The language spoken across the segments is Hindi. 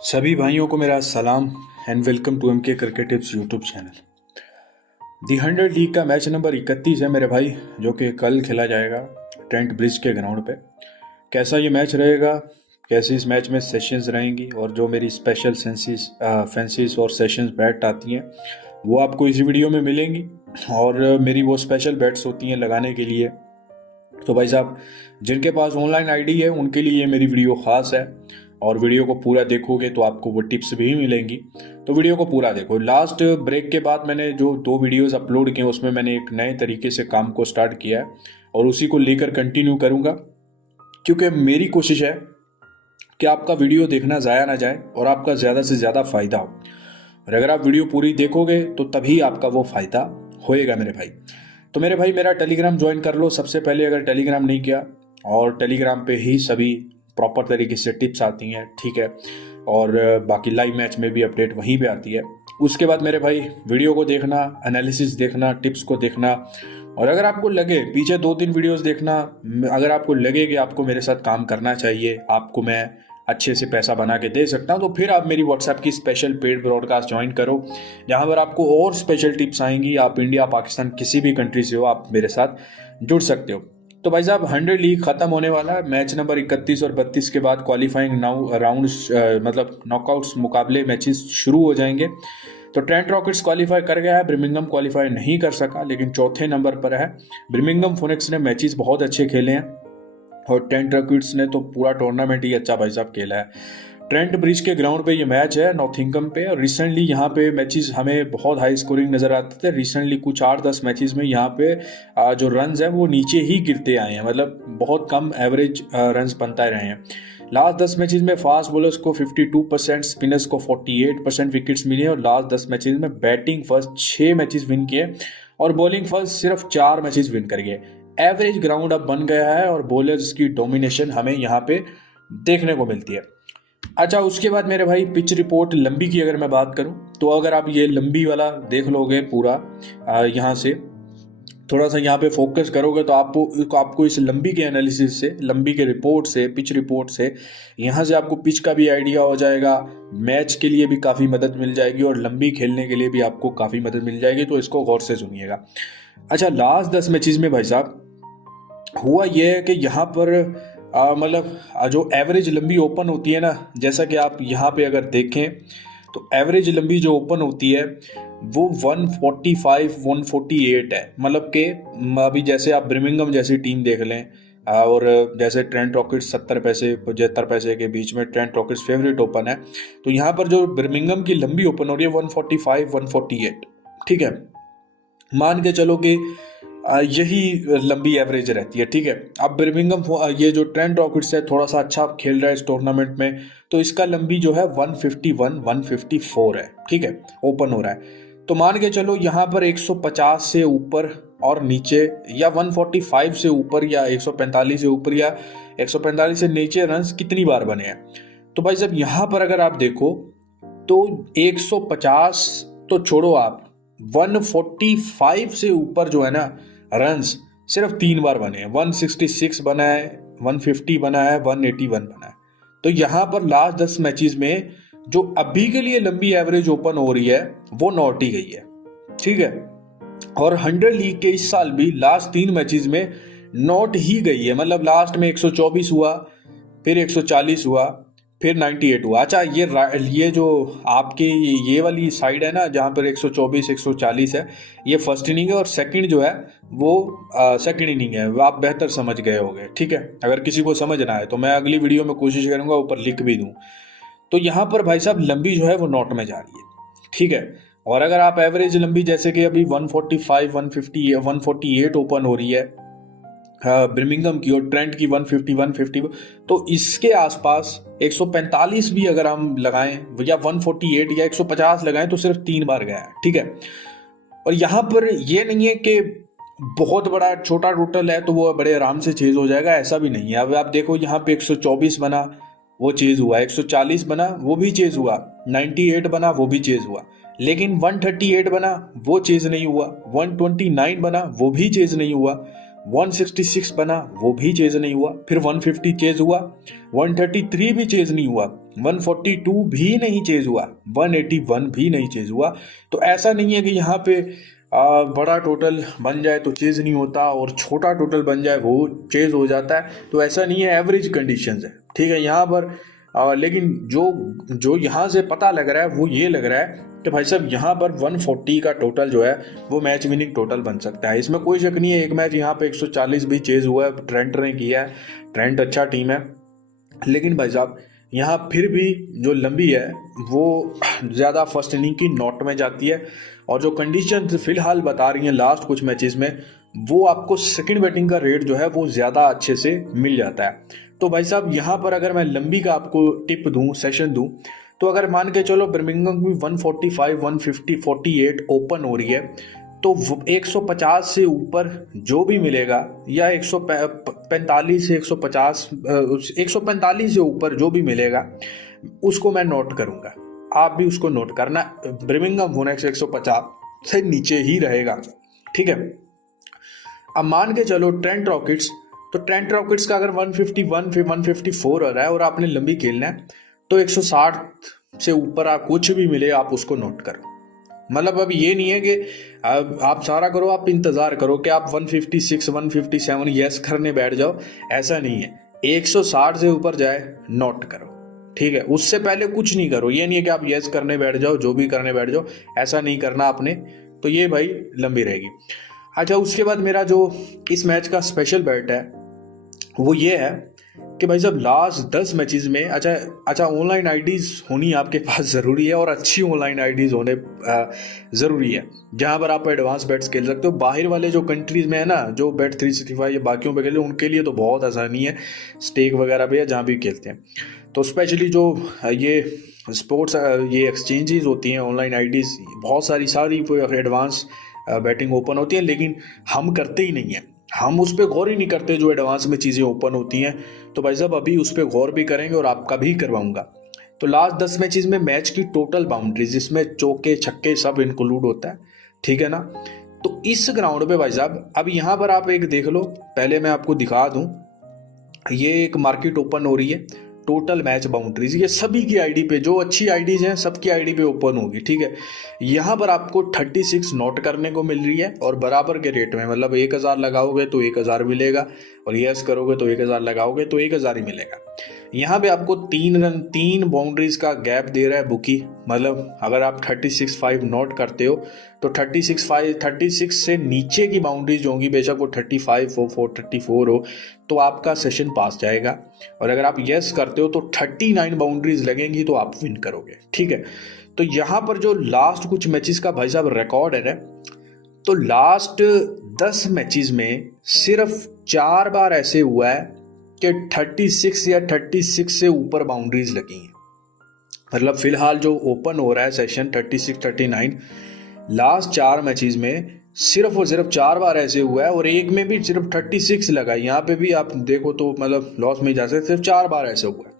सभी भाइयों को मेरा सलाम and welcome to MK cricket tips YouTube channel. The 100 league का मैच नंबर 31 है मेरे भाई, जो कि कल खेला जाएगा ट्रेंट ब्रिज के ग्राउंड पे। कैसा ये मैच रहेगा, कैसे इस मैच में सेशंस रहेंगी और जो मेरी स्पेशल फैंसीज और सेशंस बैट आती हैं वो आपको इस वीडियो में मिलेंगी। और मेरी वो स्पेशल बैट्स होती हैं लगाने के लिए। तो भाई साहब, जिनके पास ऑनलाइन आईडी है उनके लिए ये मेरी वीडियो ख़ास है और वीडियो को पूरा देखोगे तो आपको वो टिप्स भी मिलेंगी। तो वीडियो को पूरा देखो। लास्ट ब्रेक के बाद मैंने जो 2 वीडियोस अपलोड किए उसमें मैंने एक नए तरीके से काम को स्टार्ट किया है और उसी को लेकर कंटिन्यू करूँगा, क्योंकि मेरी कोशिश है कि आपका वीडियो देखना ज़ाया ना जाए और आपका ज़्यादा से ज़्यादा फ़ायदा हो। और अगर आप वीडियो पूरी देखोगे तो तभी आपका वो फ़ायदा होएगा मेरे भाई। तो मेरे भाई, मेरा टेलीग्राम ज्वाइन कर लो सबसे पहले, अगर टेलीग्राम नहीं किया। और टेलीग्राम पे ही सभी प्रॉपर तरीके से टिप्स आती हैं, ठीक है। और बाकी लाइव मैच में भी अपडेट वहीं पे आती है। उसके बाद मेरे भाई, वीडियो को देखना, एनालिसिस देखना, टिप्स को देखना। और अगर आपको लगे पीछे 2-3 वीडियोस देखना, अगर आपको लगे कि आपको मेरे साथ काम करना चाहिए, आपको मैं अच्छे से पैसा बना के दे सकता हूँ, तो फिर आप मेरी व्हाट्सएप की स्पेशल पेड ब्रॉडकास्ट ज्वाइन करो, जहाँ पर आपको और स्पेशल टिप्स आएंगी। आप इंडिया, पाकिस्तान, किसी भी कंट्री से हो, आप मेरे साथ जुड़ सकते हो। तो भाई साहब, 100 लीग खत्म होने वाला है। मैच नंबर 31 और 32 के बाद क्वालिफाइंग राउंड मतलब नॉकआउट्स मुकाबले मैचेस शुरू हो जाएंगे। तो ट्रेंट रॉकेट्स क्वालिफाई कर गया है, ब्रिमिंघम क्वालिफाई नहीं कर सका, लेकिन चौथे नंबर पर है। ब्रिमिंघम फोनिक्स ने मैचेस बहुत अच्छे खेले हैं और ट्रेंट रॉकेट्स ने तो पूरा टूर्नामेंट ही अच्छा भाई साहब खेला है। ट्रेंट ब्रिज के ग्राउंड पे ये मैच है, नॉटिंघम पे। और रिसेंटली यहाँ पे मैचेस हमें बहुत हाई स्कोरिंग नज़र आते थे। रिसेंटली कुछ 8-10 मैचेस में यहाँ पे जो रन्स हैं वो नीचे ही गिरते आए हैं, मतलब बहुत कम एवरेज रन्स बनता रहे हैं। लास्ट 10 मैचेस में फास्ट बॉलर्स को 52%, स्पिनर्स को 48% विकेट्स मिले और लास्ट 10 मैचेस में बैटिंग फर्स्ट 6 मैचेस विन किए और बॉलिंग फर्स्ट सिर्फ 4 मैचेस विन कर गए। एवरेज ग्राउंड अब बन गया है और बॉलर्स की डोमिनेशन हमें यहाँ पे देखने को मिलती है। अच्छा, उसके बाद मेरे भाई, पिच रिपोर्ट लंबी की अगर मैं बात करूं तो अगर आप ये लंबी वाला देख लोगे पूरा, यहाँ से थोड़ा सा यहाँ पे फोकस करोगे तो आपको इस लंबी के एनालिसिस से, लंबी के रिपोर्ट से, पिच रिपोर्ट से, यहाँ से आपको पिच का भी आइडिया हो जाएगा। मैच के लिए भी काफ़ी मदद मिल जाएगी और लंबी खेलने के लिए भी आपको काफ़ी मदद मिल जाएगी। तो इसको गौर से सुनिएगा। अच्छा, लास्ट 10 मैचेस में भाई साहब हुआ यह है कि यहाँ पर मतलब जो एवरेज लंबी ओपन होती है ना, जैसा कि आप यहाँ पे अगर देखें तो एवरेज लंबी जो ओपन होती है वो 145-148 है। मतलब कि अभी जैसे आप ब्रिमिंघम जैसी टीम देख लें, और जैसे ट्रेंट रॉकेट्स 70 पैसे 75 पैसे के बीच में ट्रेंट रॉकेट्स फेवरेट ओपन है, तो यहाँ पर जो ब्रिमिंघम की लंबी ओपन हो रही है 145-148, ठीक है। मान के चलो कि यही लंबी एवरेज रहती है, ठीक है। अब ब्रिमिंघम, ये जो ट्रेंट रॉकेट्स है थोड़ा सा अच्छा खेल रहा है इस टूर्नामेंट में, तो इसका लंबी जो है 151-154 है, ठीक है, ओपन हो रहा है। तो मान के चलो यहाँ पर 150 से ऊपर और नीचे, या 145 से ऊपर, या 145 से ऊपर, या 145 से नीचे रन्स कितनी बार बने हैं। तो भाई साहब, यहाँ पर अगर आप देखो तो 150 तो छोड़ो, आप 145 से ऊपर जो है ना रन्स सिर्फ 3 बार बने हैं। 166 बना है, 150 बना है, 181 बना है। तो यहाँ पर लास्ट 10 मैचेस में जो अभी के लिए लंबी एवरेज ओपन हो रही है वो नॉट ही गई है, ठीक है। और 100 लीग के इस साल भी लास्ट 3 मैचेस में नॉट ही गई है। मतलब लास्ट में 124 हुआ, फिर 140 हुआ, फिर 98 हुआ। अच्छा, ये जो आपकी ये वाली साइड है ना जहाँ पर 124 140 है, ये फर्स्ट इनिंग है। और सेकंड जो है वो सेकंड इनिंग है, वो आप बेहतर समझ गए होंगे, ठीक है। अगर किसी को समझ ना आए तो मैं अगली वीडियो में कोशिश करूंगा ऊपर लिख भी दूं। तो यहाँ पर भाई साहब लंबी जो है वो नॉट में जा रही है, ठीक है। और अगर आप एवरेज लंबी, जैसे कि अभी 145 150 148 ओपन हो रही है ब्रिमिंघम की, और ट्रेंट की 150, तो इसके आसपास 145 भी अगर हम लगाएं, या 148 या 150 लगाएं, तो सिर्फ 3 बार गया है, ठीक है। और यहाँ पर ये नहीं है कि बहुत बड़ा छोटा टोटल है तो वो बड़े आराम से चेज हो जाएगा, ऐसा भी नहीं है। अब आप देखो यहाँ पे 124 बना, वो चेज हुआ, 140 बना, वो भी चेज हुआ, 98 बना, वो भी चेज हुआ, लेकिन 138 बना, वो चेज नहीं हुआ, 129 बना, वो भी चेज नहीं हुआ, 166 बना, वो भी चेज नहीं हुआ। फिर 150 चेज हुआ, 133 भी चेज नहीं हुआ, 142 भी नहीं चेज हुआ, 181 भी नहीं चेज हुआ। तो ऐसा नहीं है कि यहाँ पे बड़ा टोटल बन जाए तो चेज नहीं होता और छोटा टोटल बन जाए वो चेज हो जाता है। तो ऐसा नहीं है, एवरेज कंडीशंस है, ठीक है। यहाँ पर लेकिन जो जो यहाँ से पता लग रहा है वो ये लग रहा है कि भाई साहब यहाँ पर 140 का टोटल जो है वो मैच विनिंग टोटल बन सकता है। इसमें कोई शक नहीं है। एक मैच यहाँ पे 140 भी चेज हुआ है, ट्रेंट ने किया है, ट्रेंट अच्छा टीम है। लेकिन भाई साहब यहाँ फिर भी जो लंबी है वो ज़्यादा फर्स्ट इनिंग की नॉट में जाती है, और जो कंडीशन फिलहाल बता रही हैं लास्ट कुछ मैचेस में, वो आपको सेकंड बैटिंग का रेट जो है वो ज़्यादा अच्छे से मिल जाता है। तो भाई साहब यहाँ पर अगर मैं लंबी का आपको टिप दूँ, सेशन दूँ, तो अगर मान के चलो बर्मिंघम में 145, 150, 48 ओपन हो रही है, तो 150 से ऊपर जो भी मिलेगा, या 145 से 150, 145 से ऊपर जो भी मिलेगा उसको मैं नोट करूंगा। आप भी उसको नोट करना। बर्मिंघम वुनेक्स 150 से नीचे ही रहेगा, ठीक है। अब मान के चलो ट्रेंट रॉकेट्स, तो ट्रेंट रॉकेट्स का अगर 151 फिर 154 आ रहा है और आपने लंबी खेलना है, तो 160 से ऊपर आप कुछ भी मिले आप उसको नोट करो। मतलब अब ये नहीं है कि आप सारा करो, आप इंतजार करो कि आप 156, 157 यस करने बैठ जाओ, ऐसा नहीं है। 160 से ऊपर जाए नोट करो, ठीक है। उससे पहले कुछ नहीं करो। ये नहीं है कि आप यस करने बैठ जाओ, जो भी करने बैठ जाओ, ऐसा नहीं करना आपने। तो ये भाई लंबी रहेगी। अच्छा, उसके बाद मेरा जो इस मैच का स्पेशल बैट है वो ये है कि भाई साहब लास्ट 10 मैचेस में, अच्छा ऑनलाइन आईडीज होनी आपके पास ज़रूरी है, और अच्छी ऑनलाइन आईडीज होने ज़रूरी है, जहां पर आप एडवांस बेट्स खेल सकते हो। बाहर वाले जो कंट्रीज में है ना, जो बेट 365 या बाकियों पे खेलते हैं, उनके लिए तो बहुत आसानी है, स्टेक वगैरह पे या जहाँ भी खेलते हैं। तो स्पेशली जो ये स्पोर्ट्स ये एक्सचेंजेस होती हैं, ऑनलाइन आईडीज बहुत सारी एडवांस बैटिंग ओपन होती है, लेकिन हम करते ही नहीं है, हम उस पर गौर ही नहीं करते जो एडवांस में चीज़ें ओपन होती हैं। तो भाई साहब अभी उस पर गौर भी करेंगे और आपका भी करवाऊंगा। तो लास्ट 10 मैचेस में मैच की टोटल बाउंड्रीज, जिसमें चौके छक्के सब इंक्लूड होता है, ठीक है ना। तो इस ग्राउंड पे भाई साहब अब यहाँ पर आप एक देख लो, पहले मैं आपको दिखा दूं, ये एक मार्केट ओपन हो रही है, टोटल मैच बाउंड्रीज, ये सभी की आईडी पे, जो अच्छी आईडीज हैं सबकी आईडी पे ओपन होगी, ठीक है। यहाँ पर आपको 36 नोट करने को मिल रही है, और बराबर के रेट में, मतलब 1000 लगाओगे तो 1000 मिलेगा, और यस करोगे तो 1000 लगाओगे तो 1000 ही मिलेगा। यहाँ पे आपको 3 बाउंड्रीज का गैप दे रहा है बुकी, मतलब अगर आप 36.5 नोट करते हो तो 36 से नीचे की बाउंड्रीज होंगी, बेशक वो 35 हो, 434 हो, तो आपका सेशन पास जाएगा। और अगर आप यस करते हो तो 39 बाउंड्रीज लगेंगी तो आप विन करोगे, ठीक है। तो यहाँ पर जो लास्ट कुछ मैचेस का भाई साहब रिकॉर्ड है ना, तो लास्ट 10 मैचेस में सिर्फ 4 बार ऐसे हुआ है कि 36 या 36 से ऊपर बाउंड्रीज लगी हैं। मतलब फिलहाल जो ओपन हो रहा है सेशन 36, 39, लास्ट 4 मैचेस में सिर्फ और सिर्फ 4 बार ऐसे हुआ है, और एक में भी सिर्फ 36 लगा। यहाँ पे भी आप देखो तो मतलब लॉस में जा सकते, सिर्फ 4 बार ऐसे हुआ है।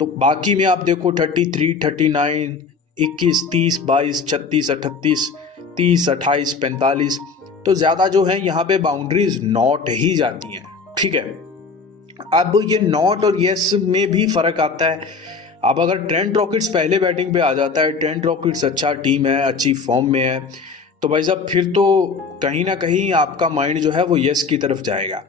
तो बाकी में आप देखो 33, 39, 21, 30, 22, 36, 38, 30, 28, 45, तो ज़्यादा जो है यहाँ पे बाउंड्रीज नॉट ही जाती हैं, ठीक है। अब ये नॉट और यस में भी फर्क आता है। अब अगर ट्रेंट रॉकेट्स पहले बैटिंग पे आ जाता है, ट्रेंट रॉकेट्स अच्छा टीम है, अच्छी फॉर्म में है, तो भाई साहब फिर तो कहीं ना कहीं आपका माइंड जो है वो यस की तरफ जाएगा।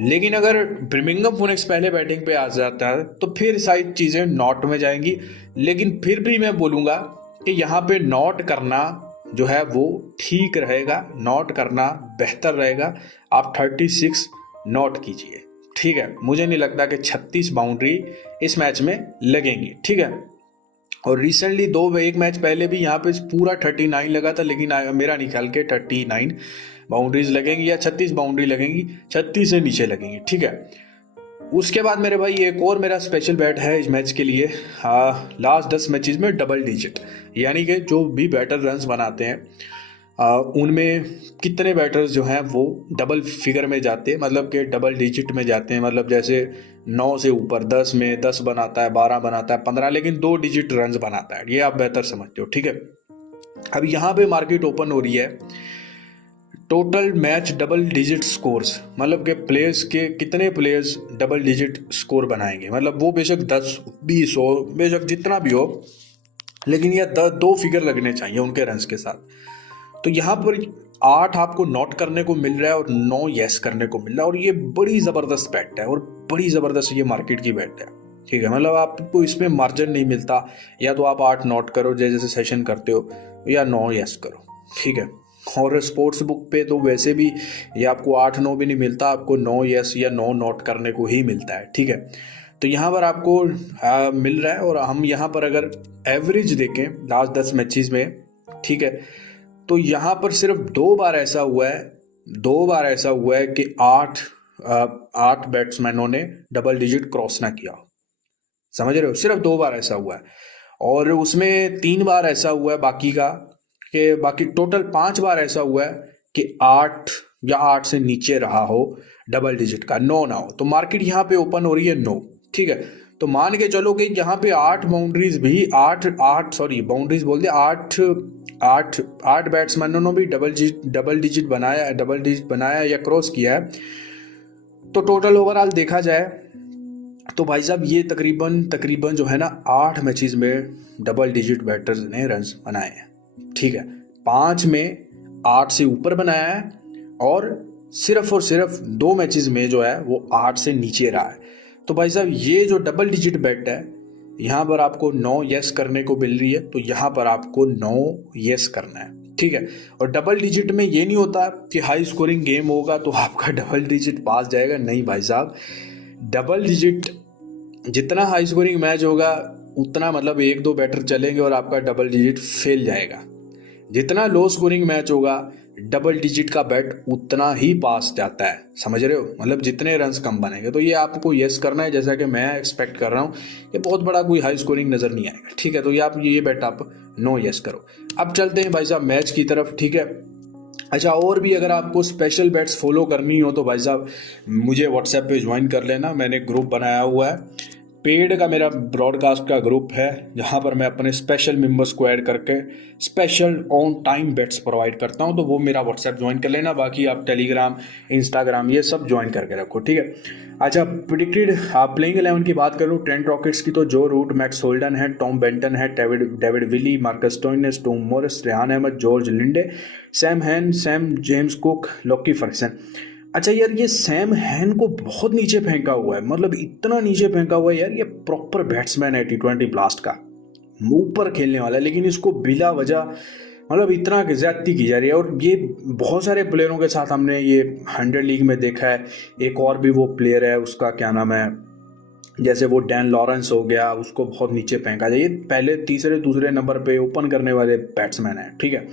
लेकिन अगर बर्मिंघम वुनेक्स पहले बैटिंग पे आ जाता है तो फिर शायद चीज़ें नॉट में जाएंगी। लेकिन फिर भी मैं बोलूँगा कि यहाँ पे नॉट करना जो है वो ठीक रहेगा, नॉट करना बेहतर रहेगा। आप 36 नॉट कीजिए, ठीक है। मुझे नहीं लगता कि 36 बाउंड्री इस मैच में लगेंगी, ठीक है। और रिसेंटली एक मैच पहले भी यहाँ पे पूरा 39 लगा था, लेकिन मेरा निकाल के 39 बाउंड्रीज लगेंगी या 36 बाउंड्री लगेंगी, 36 से नीचे लगेंगी, ठीक है। उसके बाद मेरे भाई एक और मेरा स्पेशल बैट है इस मैच के लिए। लास्ट 10 मैचेस में डबल डिजिट, यानी कि जो भी बैटर रन्स बनाते हैं उनमें कितने बैटर्स जो हैं वो डबल फिगर में जाते हैं, मतलब कि डबल डिजिट में जाते हैं। मतलब जैसे 9 से ऊपर 10 में 10 बनाता है, 12 बनाता है, 15, लेकिन 2 डिजिट रन्स बनाता है। ये आप बेहतर समझते हो, ठीक है। अब यहाँ पे मार्केट ओपन हो रही है total match double digit scores, मतलब कि प्लेयर्स के कितने प्लेयर्स डबल डिजिट स्कोर बनाएंगे, मतलब वो बेशक 10 20 हो, बेशक जितना भी हो, लेकिन ये 2 फिगर लगने चाहिए उनके रन्स के साथ। तो यहाँ पर 8 आपको नोट करने को मिल रहा है और 9 यस करने को मिल रहा है, और ये बड़ी ज़बरदस्त बैट है और बड़ी ज़बरदस्त ये मार्केट की बैट है। ठीक है, मतलब आपको इसमें मार्जिन नहीं मिलता, या तो आप 8 नोट करो जैसे सेशन करते हो, या 9 यस करो। ठीक है, और स्पोर्ट्स बुक पे तो वैसे भी ये आपको 8 9 भी नहीं मिलता, आपको 9 यस या 9 नोट करने को ही मिलता है। ठीक है, तो यहाँ पर आपको मिल रहा है। और हम यहाँ पर अगर एवरेज देखें लास्ट 10 मैचेस में, ठीक है, तो यहाँ पर सिर्फ 2 बार ऐसा हुआ है, 2 बार ऐसा हुआ है कि 8 बैट्समैनों ने डबल डिजिट क्रॉस ना किया। समझ रहे हो, सिर्फ 2 बार ऐसा हुआ है। और उसमें 3 बार ऐसा हुआ है बाकी का, कि बाकी टोटल 5 बार ऐसा हुआ है कि 8 या 8 से नीचे रहा हो डबल डिजिट का, 9 ना हो। तो मार्केट यहाँ पे ओपन हो रही है 9। ठीक है, तो मान के चलो कि यहाँ पे 8 बाउंड्रीज भी 8 सॉरी बाउंड्रीज बोल दिया, 8 बैट्समैनों ने भी डबल डिजिट बनाया या क्रॉस किया है। तो टोटल ओवरऑल देखा जाए तो भाई साहब ये तकरीबन जो है ना 8 मैचेस में डबल डिजिट बैटर्स ने रन्स बनाए हैं। ठीक है, 5 में 8 से ऊपर बनाया है, और सिर्फ 2 मैचेस में जो है वो 8 से नीचे रहा है। तो भाई साहब ये जो डबल डिजिट बैट है, यहाँ पर आपको 9 यस करने को मिल रही है, तो यहाँ पर आपको 9 यस करना है। ठीक है, और डबल डिजिट में ये नहीं होता कि हाई स्कोरिंग गेम होगा तो आपका डबल डिजिट पास जाएगा, नहीं भाई साहब। डबल डिजिट जितना हाई स्कोरिंग मैच होगा उतना मतलब 1 2 बैटर चलेंगे और आपका डबल डिजिट फेल जाएगा। जितना लो स्कोरिंग मैच होगा डबल डिजिट का बैट उतना ही पास जाता है। समझ रहे हो, मतलब जितने रन्स कम बनेंगे। तो ये आपको यस करना है, जैसा कि मैं एक्सपेक्ट कर रहा हूँ। ये बहुत बड़ा कोई हाई स्कोरिंग नज़र नहीं आएगा। ठीक है, तो ये बैट आप 9 यस करो। अब चलते हैं भाई साहब मैच की तरफ। ठीक है, अच्छा, और भी अगर आपको स्पेशल बैट्स फॉलो करनी हो तो भाई साहब मुझे व्हाट्सएप पे ज्वाइन कर लेना। मैंने ग्रुप बनाया हुआ है, पेड का मेरा ब्रॉडकास्ट का ग्रुप है, जहाँ पर मैं अपने स्पेशल मेंबर्स को ऐड करके special on time bets provide करता हूँ। तो वो मेरा व्हाट्सएप ज्वाइन कर लेना। बाकी आप टेलीग्राम, इंस्टाग्राम ये सब ज्वाइन करके रखो। ठीक है, अच्छा, प्रिडिक्टेड प्लेइंग 11 की बात करूँ ट्रेंट रॉकेट्स की, तो जो रूट, मैक्स होल्डन है, टॉम बेंटन है, David Willey, Marcus Stoinis, Tom Morris, Rehan Ahmed, George Linde, Sam Hain, Sam James Cook, Lockie Ferguson. अच्छा यार, ये सैम हैन को बहुत नीचे फेंका हुआ है, मतलब इतना नीचे फेंका हुआ है यार। ये प्रॉपर बैट्समैन है T20 ब्लास्ट का, ऊपर खेलने वाला है, लेकिन इसको बिला वजह मतलब इतना ज्यादती की जा रही है। और ये बहुत सारे प्लेयरों के साथ हमने ये 100 लीग में देखा है। एक और भी वो प्लेयर है, उसका क्या नाम है, जैसे वो डैन लॉरेंस हो गया, उसको बहुत नीचे फेंका जाए। ये पहले तीसरे दूसरे नंबर पे ओपन करने वाले बैट्समैन है। ठीक है,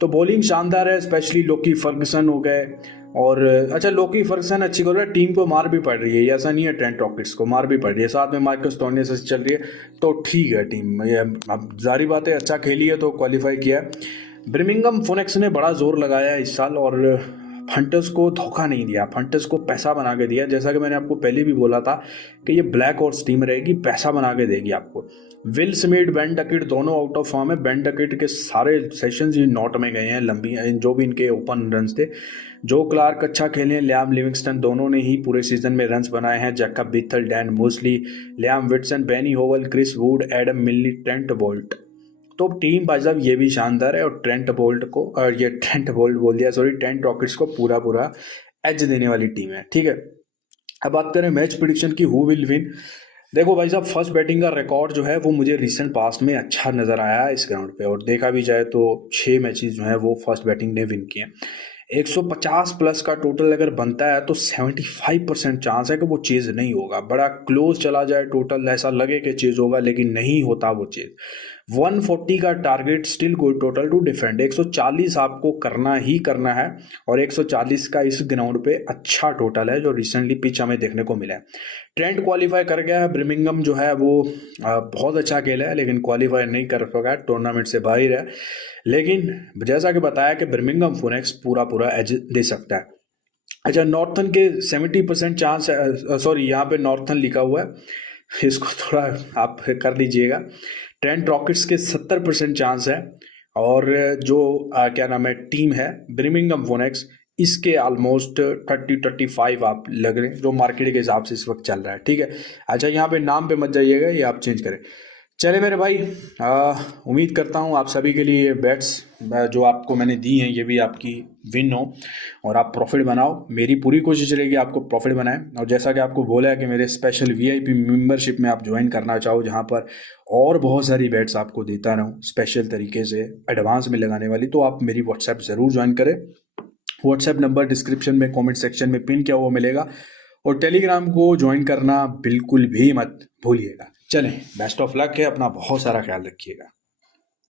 तो बॉलिंग शानदार है, स्पेशली लोकी फर्गसन हो गए। और अच्छा, लोकी फर्गसन अच्छी कर रहा है, टीम को मार भी पड़ रही है, ऐसा नहीं है ट्रेंट रॉकेट्स को मार भी पड़ रही है, साथ में मार्कस स्टोइनिस से चल रही है, तो ठीक है टीम। ये अब जारी बात है, अच्छा खेली है तो क्वालिफाई किया। ब्रिमिंघम फोनेक्स ने बड़ा जोर लगाया है इस साल, और हंटर्स को धोखा नहीं दिया, हंटर्स को पैसा बना के दिया। जैसा कि मैंने आपको पहले भी बोला था कि ये ब्लैक हॉर्स टीम रहेगी, पैसा बना के देगी आपको। विल स्मिथ, बेन डकेट दोनों आउट ऑफ फॉर्म है। बेन डकेट के सारे सेशंस ही नॉट में गए हैं, लंबी जो भी इनके ओपन रन्स थे। जो क्लार्क अच्छा खेले हैं, लियाम लिविंगस्टन दोनों ने ही पूरे सीजन में रन्स बनाए हैं। Jacob Bethell, Dan Mousley, Liam Witson, Benny Howell, Chris Wood, Adam Milne, Trent Boult. तो टीम भाई साहब ये भी शानदार है, और ट्रेंट बोल्ट बोल दिया, सॉरी, ट्रेंट रॉकेट्स को पूरा एज देने वाली टीम है। ठीक है, अब बात करें मैच प्रिडिक्शन की, हु विल विन। देखो भाई साहब, फर्स्ट बैटिंग का रिकॉर्ड जो है वो मुझे रिसेंट पास्ट में अच्छा नज़र आया इस ग्राउंड पे, और देखा भी जाए तो 6 मैचेस जो है वो फर्स्ट बैटिंग ने विन किए। 150 प्लस का टोटल अगर बनता है तो 75% चांस है कि वो चेज नहीं होगा। बड़ा क्लोज चला जाए टोटल, ऐसा लगे कि चेज होगा, लेकिन नहीं होता वो चेज। 140 का target still good total two defend, 140 आपको करना ही करना है, और 140 का इस ग्राउंड पे अच्छा टोटल है जो रिसेंटली पिच हमें देखने को मिला है। ट्रेंट क्वालिफाई कर गया है, ब्रिमिंघम जो है वो बहुत अच्छा खेला है, लेकिन क्वालिफाई नहीं कर सका, टूर्नामेंट से बाहर है। लेकिन जैसा कि बताया कि ब्रिमिंघम फोनेक्स पूरा एज दे सकता है। अच्छा, नॉर्थन के 70% चांस है, सॉरी यहाँ पे नॉर्थन लिखा हुआ है, इसको थोड़ा आप कर लीजिएगा। ट्रेंट रॉकेट्स के 70% चांस है, और जो क्या नाम है टीम है बर्मिंघम वोनेक्स, इसके ऑलमोस्ट 30-35 आप लग रहे हैं जो मार्केट के हिसाब से इस वक्त चल रहा है। ठीक है, अच्छा यहाँ पे नाम पे मत जाइएगा, ये आप चेंज करें। चले मेरे भाई, उम्मीद करता हूँ आप सभी के लिए ये बेट्स जो आपको मैंने दी हैं ये भी आपकी विन हो और आप प्रॉफिट बनाओ। मेरी पूरी कोशिश रहेगी आपको प्रॉफिट बनाएं, और जैसा कि आपको बोला है कि मेरे स्पेशल वीआईपी मेंबरशिप में आप ज्वाइन करना चाहो, जहाँ पर और बहुत सारी बेट्स आपको देता रहूँ स्पेशल तरीके से एडवांस में लगाने वाली, तो आप मेरी व्हाट्सएप ज़रूर ज्वाइन करें। व्हाट्सएप नंबर डिस्क्रिप्शन में कमेंट सेक्शन में पिन किया हुआ मिलेगा, और टेलीग्राम को ज्वाइन करना बिल्कुल भी मत भूलिएगा। चलें, बेस्ट ऑफ लक है, अपना बहुत सारा ख्याल रखिएगा।